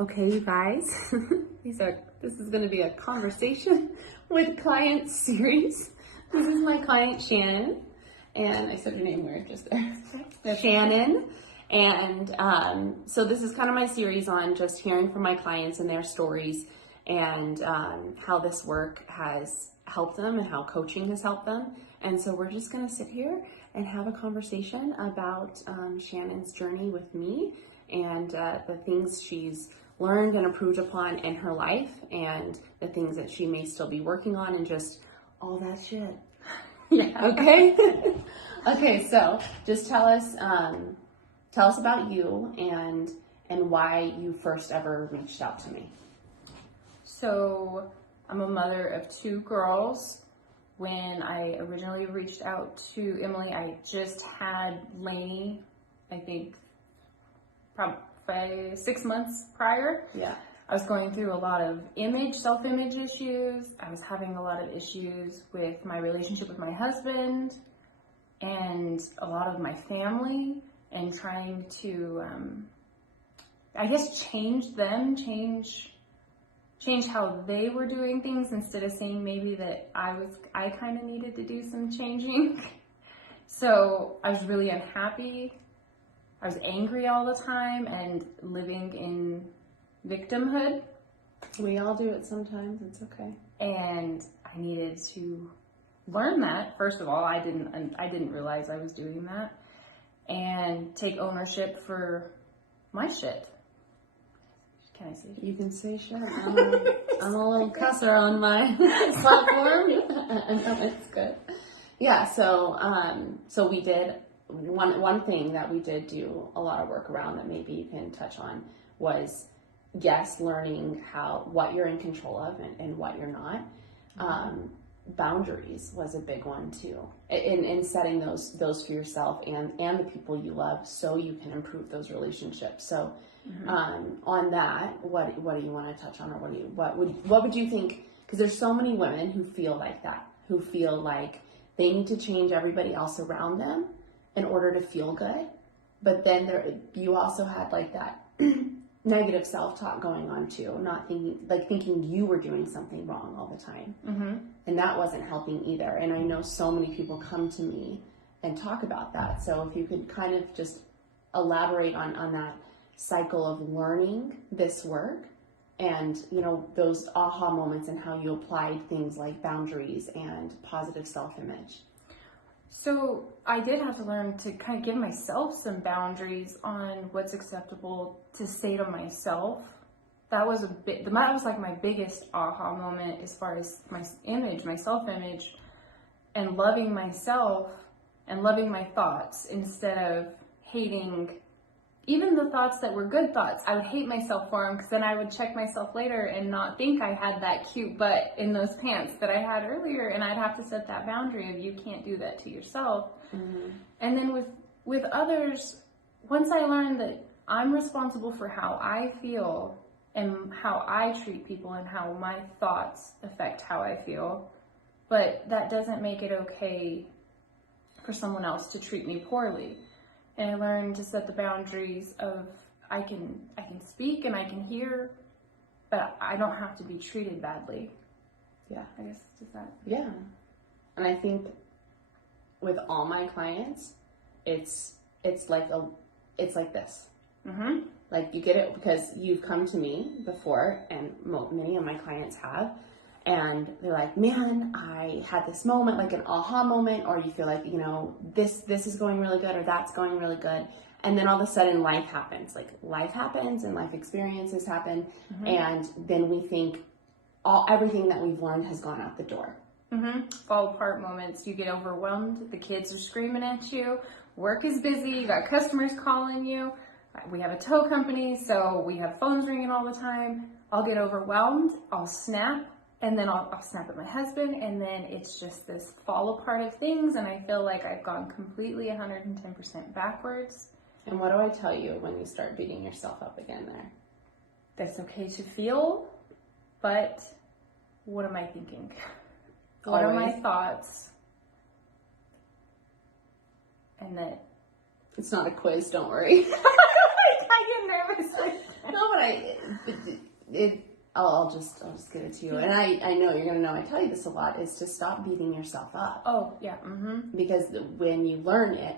Okay, you guys, this is going to be a conversation with clients series. This is my client Shannon, and I said her name weird just there. Shannon, and so this is kind of my series on just hearing from my clients and their stories, and how this work has helped them and how coaching has helped them. And so we're just going to sit here and have a conversation about Shannon's journey with me and the things she's learned and improved upon in her life, and the things that she may still be working on, and just all that shit. Yeah. Okay. Okay. So just tell us about you and why you first ever reached out to me. So I'm a mother of two girls. When I originally reached out to Emily, I just had Lainey, I think, probably 6 months prior. Yeah. I was going through a lot of self-image issues. I was having a lot of issues with my relationship with my husband and a lot of my family, and trying to, I guess, change how they were doing things, instead of saying maybe that I kind of needed to do some changing. So I was really unhappy. I was angry all the time and living in victimhood. We all do it sometimes. It's okay. And I needed to learn that. First of all, I didn't realize I was doing that, and take ownership for my shit. Can I say shit? You can say shit. I'm a little cusser on my platform. No, it's good. Yeah. So we did one thing that we did do a lot of work around that maybe you can touch on was, yes, learning what you're in control of and what you're not. Boundaries was a big one too, in setting those for yourself and the people you love, so you can improve those relationships. So on that, what do you want to touch on, or what would you think? Because there's so many women who feel like that, who feel like they need to change everybody else around them in order to feel good. But then you also had like that negative self-talk going on too, not thinking you were doing something wrong all the time. And that wasn't helping either. And I know so many people come to me and talk about that. So if you could kind of just elaborate on that cycle of learning this work, and those aha moments, and how you applied things like boundaries and positive self-image. So I did have to learn to kind of give myself some boundaries on what's acceptable to say to myself. That was that was like my biggest aha moment, as far as my self-image, and loving myself and loving my thoughts, instead of hating even the thoughts that were good thoughts. I would hate myself for them, because then I would check myself later and not think I had that cute butt in those pants that I had earlier, and I'd have to set that boundary of, you can't do that to yourself. And then with others, once I learned that I'm responsible for how I feel and how I treat people, and how my thoughts affect how I feel, but that doesn't make it okay for someone else to treat me poorly. And I learned to set the boundaries of, I can speak and I can hear, but I don't have to be treated badly. Yeah. I guess it's that. Yeah. And I think with all my clients, it's like this. Like, you get it because you've come to me before, and many of my clients have. And they're like, man, I had this moment, like an aha moment, or you feel like, this is going really good, or that's going really good. And then all of a sudden life happens. Like, life happens and life experiences happen. And then we think everything that we've learned has gone out the door. Fall apart moments. You get overwhelmed. The kids are screaming at you. Work is busy. You got customers calling you. We have a tow company, so we have phones ringing all the time. I'll get overwhelmed. I'll snap. And then I'll snap at my husband, and then it's just this fall apart of things, and I feel like I've gone completely 110% backwards. And what do I tell you when you start beating yourself up again there? That's okay to feel, but what am I thinking? What are my thoughts? And that... It's not a quiz, don't worry. I get nervous. No, but I'll just give it to you. And I know you're going to know I tell you this a lot, is to stop beating yourself up. Oh, yeah. Mm-hmm. Because when you learn it,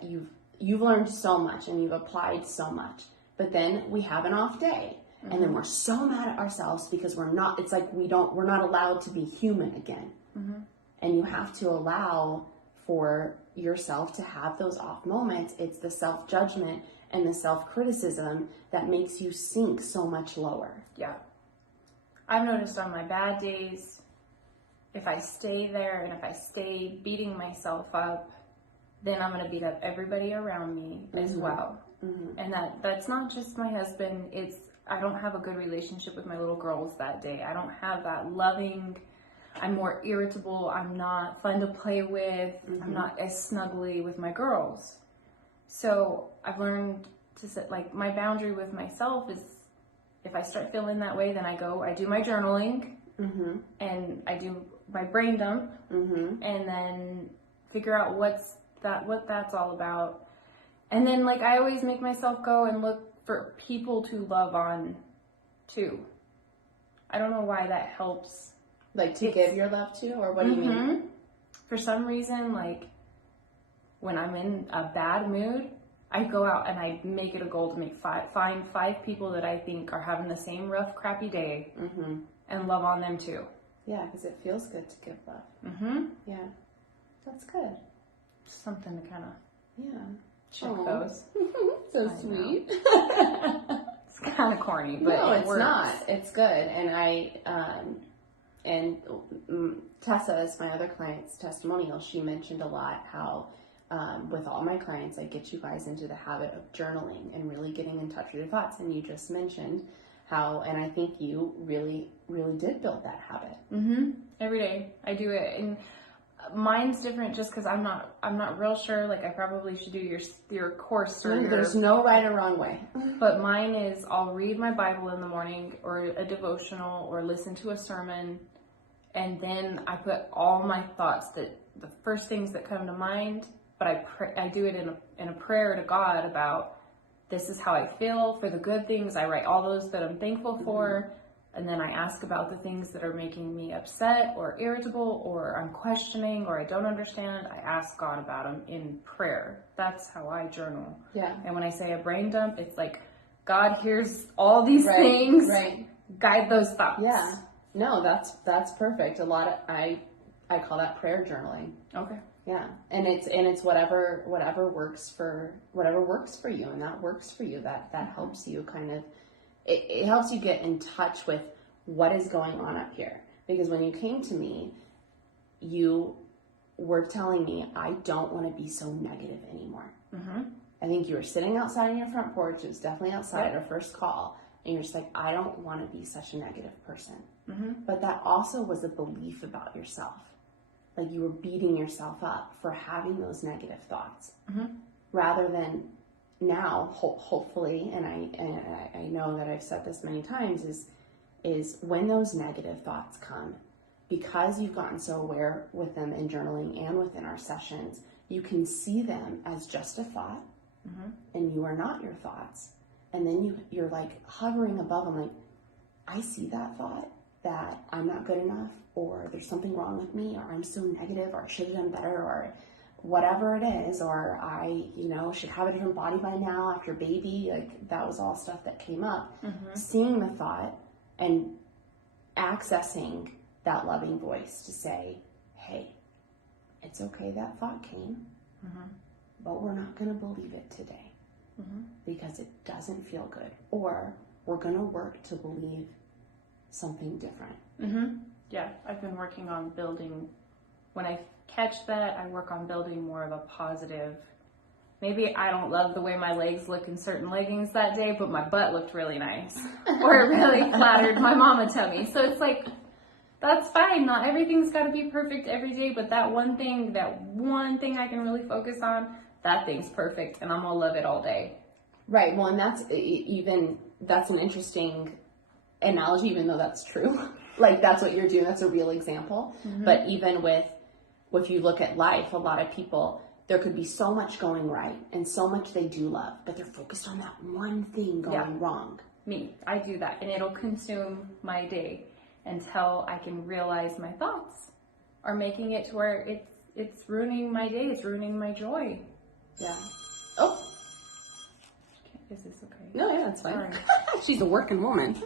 you've learned so much and you've applied so much. But then we have an off day. Mm-hmm. And then we're so mad at ourselves because we're not allowed to be human again. Mm-hmm. And you have to allow for yourself to have those off moments. It's the self-judgment and the self-criticism that makes you sink so much lower. Yeah. I've noticed on my bad days, if I stay there and if I stay beating myself up, then I'm going to beat up everybody around me as well. Mm-hmm. And that's not just my husband. I don't have a good relationship with my little girls that day. I don't have that loving. I'm more irritable. I'm not fun to play with. Mm-hmm. I'm not as snuggly with my girls. So I've learned to set, like, my boundary with myself is, if I start feeling that way, then I do my journaling, mm-hmm. and I do my brain dump, mm-hmm. and then figure out what that's all about. And then, like, I always make myself go and look for people to love on too. I don't know why that helps. Like, to give your love to, or what do you mean? For some reason, like, when I'm in a bad mood, I go out and I make it a goal to find 5 people that I think are having the same rough, crappy day, mm-hmm. and love on them too. Yeah, because it feels good to give love. Mm-hmm. Yeah, that's good. Something to kind of check those. So sweet. It's kind of corny, but no, it's works. not. It's good, and Tessa is my other client's testimonial. She mentioned a lot how. With all my clients, I get you guys into the habit of journaling and really getting in touch with your thoughts. And you just mentioned how, and I think you really, really did build that habit. Mm-hmm. Every day I do it, and mine's different just because I'm not real sure. Like, I probably should do your course. Or there's no right or wrong way. But mine is, I'll read my Bible in the morning, or a devotional, or listen to a sermon, and then I put all my thoughts, the first things that come to mind. But I do it in a prayer to God about, this is how I feel for the good things. I write all those that I'm thankful for. Mm-hmm. And then I ask about the things that are making me upset or irritable, or I'm questioning, or I don't understand. I ask God about them in prayer. That's how I journal. Yeah. And when I say a brain dump, it's like, God, here's all these things. Right. Guide those thoughts. Yeah. No, that's perfect. I call that prayer journaling. Okay. Yeah, and it's whatever works for you, and that works for you. That helps you kind of, it helps you get in touch with what is going on up here. Because when you came to me, you were telling me, I don't want to be so negative anymore. Mm-hmm. I think you were sitting outside on your front porch. It was definitely outside, our first call, and you're just like, I don't want to be such a negative person. Mm-hmm. But that also was a belief about yourself. Like, you were beating yourself up for having those negative thoughts, mm-hmm. rather than now, hopefully, and I know that I've said this many times, is when those negative thoughts come, because you've gotten so aware with them in journaling and within our sessions, you can see them as just a thought, mm-hmm. and you are not your thoughts. And then you're like hovering above them, like, I see that thought, that I'm not good enough, or there's something wrong with me, or I'm so negative, or I should have done better, or whatever it is, or I, should have a different body by now after baby. Like, that was all stuff that came up. Mm-hmm. Seeing the thought and accessing that loving voice to say, hey, it's okay that thought came, mm-hmm. but we're not going to believe it today, mm-hmm. because it doesn't feel good, or we're going to work to believe something different. Mm-hmm. Yeah, I've been working on building, when I catch that, I work on building more of a positive. Maybe I don't love the way my legs look in certain leggings that day, but my butt looked really nice, or it really flattered my mama tummy. So it's like, that's fine. Not everything's got to be perfect every day, but that one thing I can really focus on, that thing's perfect, and I'm gonna love it all day. Right. Well, and that's an interesting analogy, even though that's true. Like, that's what you're doing. That's a real example. Mm-hmm. But even if you look at life, a lot of people, there could be so much going right and so much they do love, but they're focused on that one thing going wrong. me. I do that, and it'll consume my day until I can realize my thoughts are making it to where it's ruining my day. It's ruining my joy. Yeah. Oh. Is this okay? No, yeah, that's fine. Sorry. She's a working woman.